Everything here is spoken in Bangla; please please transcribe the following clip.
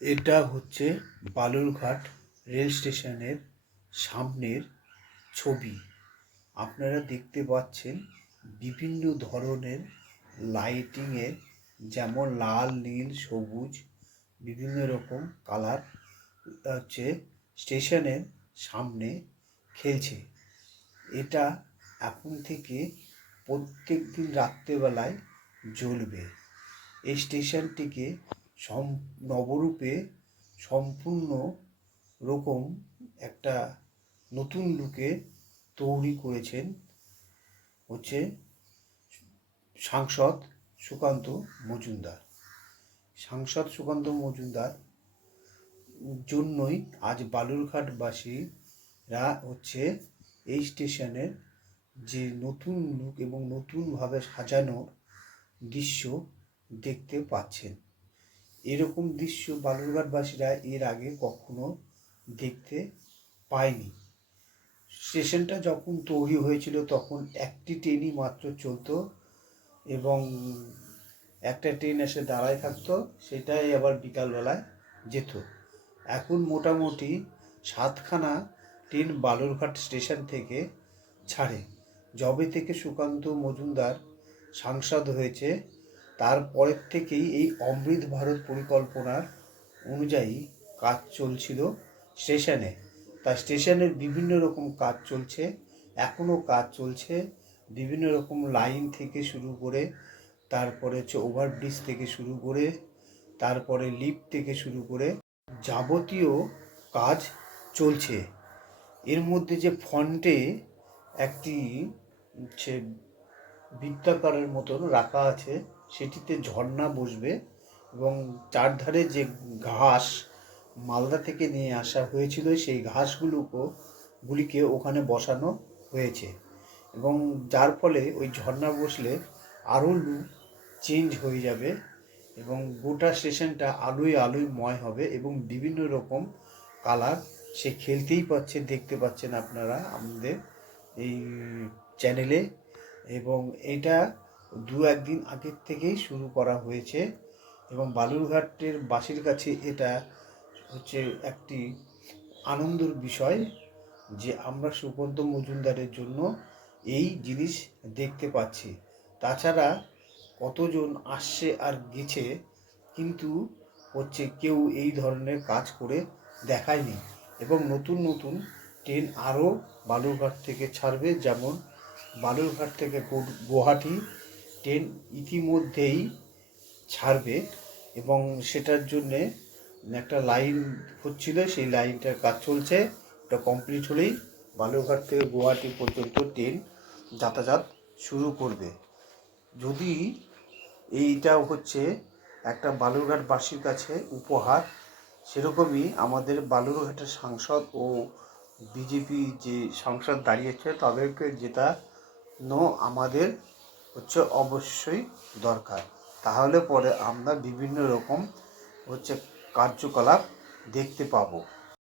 এটা হচ্ছে বালুরঘাট রেল স্টেশনের সামনের ছবি। আপনারা দেখতে পাচ্ছেন বিভিন্ন ধরনের লাইটিংয়ের, যেমন লাল, নীল, সবুজ, বিভিন্ন রকম কালার হচ্ছে স্টেশনের সামনে খেলছে। এটা এখন থেকে প্রত্যেক দিন রাত্রেবেলায় জ্বলবে। এই স্টেশনটিকে নবরূপে সম্পূর্ণ রকম একটা নতুন লুকে তৈরি করেছেন হচ্ছে সাংসদ সুকান্ত মজুমদার। সাংসদ সুকান্ত মজুমদার জন্যই আজ বালুরঘাটবাসীরা হচ্ছে এই স্টেশনের যে নতুন লুক এবং নতুনভাবে সাজানো দৃশ্য দেখতে পাচ্ছেন। এরকম দৃশ্য বালুরঘাটবাসীরা এর আগে কখনো দেখতে পায়নি। স্টেশনটা যখন তৈরি হয়েছিল তখন একটি ট্রেনই মাত্র চলতো এবং একটা ট্রেন এসে দাঁড়ায় থাকতো, সেটাই আবার বিকালবেলায় যেত। এখন মোটামুটি 7খানা ট্রেন বালুরঘাট স্টেশন থেকে ছাড়ে। যবে থেকে সুকান্ত মজুমদার সাংসদ হয়েছে তারপরের থেকেই এই অমৃত ভারত পরিকল্পনার অনুযায়ী কাজ চলছিল স্টেশনে। তা স্টেশনের বিভিন্ন রকম কাজ চলছে, এখনও কাজ চলছে। বিভিন্ন রকম লাইন থেকে শুরু করে, তারপরে হচ্ছে ওভারব্রিজ থেকে শুরু করে, তারপরে লিফট থেকে শুরু করে যাবতীয় কাজ চলছে। এর মধ্যে যে ফ্রন্টে একটি হচ্ছে বৃত্তাকারের মতন রাখা আছে, সেটিতে ঝর্ণা বসবে এবং চারধারে যে ঘাস মালদা থেকে নিয়ে আসা হয়েছিল সেই ঘাসগুলিকে ওখানে বসানো হয়েছে এবং যার ফলে ওই ঝর্ণা বসলে আরও লুক চেঞ্জ হয়ে যাবে এবং গোটা স্টেশনটা আলোয় আলোয়ময় হবে এবং বিভিন্ন রকম কালার সে খেলতেই পাচ্ছে, দেখতে পাচ্ছেন আপনারা আমাদের এই চ্যানেলে। এবং এটা দু একদিন আগের থেকেই শুরু করা হয়েছে এবং বালুরঘাটের বাসীর কাছে এটা হচ্ছে একটি আনন্দের বিষয় যে আমরা সুকান্ত মজুমদারের জন্য এই জিনিস দেখতে পাচ্ছি। তাছাড়া কতজন আসছে আর গেছে, কিন্তু হচ্ছে কেউ এই ধরনের কাজ করে দেখায়নি এবং নতুন নতুন ট্রেন আরও বালুরঘাট থেকে ছাড়বে। যেমন বালুরঘাট থেকে গুয়াহাটি ট্রেন ইতিমধ্যেই ছাড়বে এবং সেটার জন্যে একটা লাইন হচ্ছিল, সেই লাইনটার কাজ চলছে। এটা কমপ্লিট হলেই বালুরঘাট থেকে গুয়াহাটি পর্যন্ত ট্রেন যাতায়াত শুরু করবে। যদি এইটা হচ্ছে একটা বালুরঘাটবাসীর কাছে উপহার, সেরকমই আমাদের বালুরঘাটের সাংসদ ও বিজেপি যে সাংসদ দাঁড়িয়েছে তাদেরকে জেতানো আমাদের হচ্ছে অবশ্যই দরকার। তাহলে পরে আমরা বিভিন্ন রকম হচ্ছে কার্যকলাপ দেখতে পাবো।